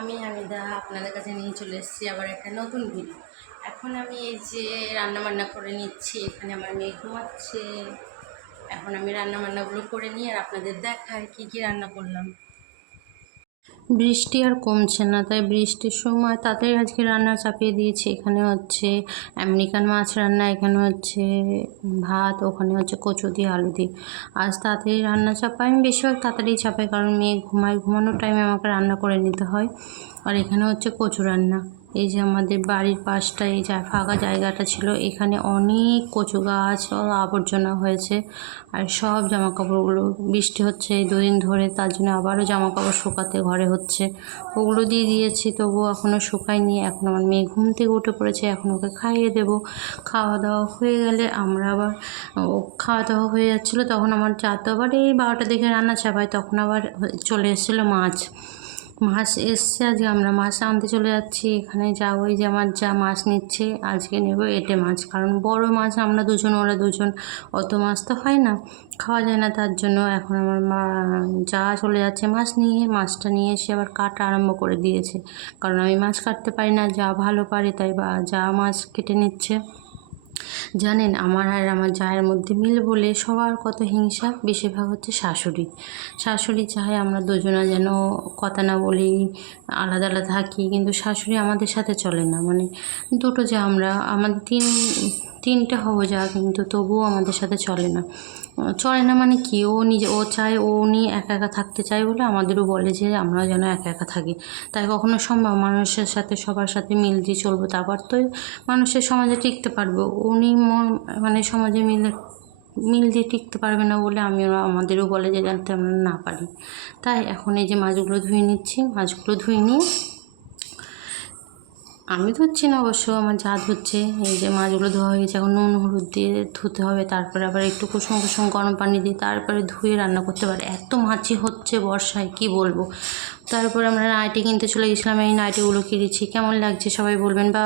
আমি আমি দা আপনাদের কাছে নিয়ে চলে এসেছি আবার একটা নতুন ভিডিও এখন আমি এই যে রান্না বান্না করে নিচ্ছি, এখানে আমার মেয়ে ঘুমাচ্ছে। এখন আমি রান্না বান্নাগুলো করে নিয়ে আর আপনাদের দেখায় কী কী রান্না করলাম। বৃষ্টি আর কমছে না, তাই বৃষ্টির সময় তাড়াতাড়ি আজকে রান্না চাপিয়ে দিয়েছি। এখানে হচ্ছে আমেরিকান মাছ রান্না, এখানে হচ্ছে ভাত, ওখানে হচ্ছে কচু দিয়ে আলু দিয়ে। আজ তাড়াতাড়ি রান্না চাপাই, আমি বেশিরভাগ তাড়াতাড়ি চাপাই, কারণ মেয়ে ঘুমায়, ঘুমানোর টাইমে আমাকে রান্না করে নিতে হয়। আর এখানে হচ্ছে কচু রান্না। এই যে আমাদের বাড়ির পাশটা, এই যা ফাঁকা জায়গাটা ছিল, এখানে অনেক কচু গাছ আবর্জনা হয়েছে। আর সব জামা কাপড়গুলো বৃষ্টি হচ্ছে এই দুদিন ধরে, তার জন্য আবারও জামা কাপড় শুকাতে ঘরে হচ্ছে। ওগুলো দিয়ে দিয়েছি, তবুও এখনও শুকায়নি। এখন আমার মেয়ে ঘুম থেকে উঠে পড়েছে, এখন ওকে খাইয়ে দেব। খাওয়া দাওয়া হয়ে গেলে আমরা আবার, ও খাওয়া দাওয়া হয়ে যাচ্ছিল, তখন আমার চারটা আবার এই বারোটা দেখে রান্না চাপাই তখন আবার চলে এসেছিল মাছ। মাছ এসছে, আজকে আমরা মাছ আনতে চলে যাচ্ছি, এখানে যা ওই যে আমার যা মাছ নিচ্ছে, আজকে নেব এঁটে মাছ। কারণ বড় মাছ, আমরা দুজন, ওরা দুজন, অত মাছ তো হয় না, খাওয়া যায় না তার জন্য। এখন আমার মা যা চলে যাচ্ছে মাছ নিয়ে, মাছটা নিয়ে এসে আবার কাটা আরম্ভ করে দিয়েছে। কারণ আমি মাছ কাটতে পারি না, যা ভালো পারি তাই বা যা মাছ কেটে নিচ্ছে। জানেন, আমার আর আমার জায়ের মধ্যে মিল বলে সবার কত হিংসা, বেশিরভাগ হচ্ছে শাশুড়ি। শাশুড়ি চায় আমরা দুজনা যেন কথা না বলি, আলাদা আলাদা থাকি, কিন্তু শাশুড়ি আমাদের সাথে চলে না। মানে দুটো যে আমরা, আমাদের তিন তিনটে হব যা কিন্তু তবুও আমাদের সাথে চলে না। চলে না মানে কি? ও নিজে, ও চায় ও উনি একা একা থাকতে চায় বলে আমাদেরও বলে যে আমরা যেন একা একা থাকি। তাই কখনো সম্ভব? মানুষের সাথে, সবার সাথে মিল দিয়ে চলবো তারপর তো মানুষের সমাজে টিকতে পারব। উনি মানে সমাজে মিলে, মিল দিয়ে টিকতে পারবে না বলে আমিও আমাদেরও বলে যে যাতে আমরা না পারি। তাই এখন এই যে মাছগুলো ধুয়ে নিচ্ছি, মাছগুলো ধুয়ে নিয়ে আমি ধুচ্ছি না অবশ্য, আমার যা ধুচ্ছে এই যে মাছগুলো ধোয়া হয়ে গেছে, এখন নুন, হলুদ দিয়ে ধুতে হবে, তারপরে আবার একটু কুসুম কুসুম গরম পানি দিয়ে তারপরে ধুয়ে রান্না করতে পারে এত মাছি হচ্ছে বর্ষায়, কি বলব? তারপরে আমরা নাইটি কিনতে চলে গেছিলাম, এই নাইটিগুলো কিনেছি। কেমন লাগছে সবাই বলবেন, বা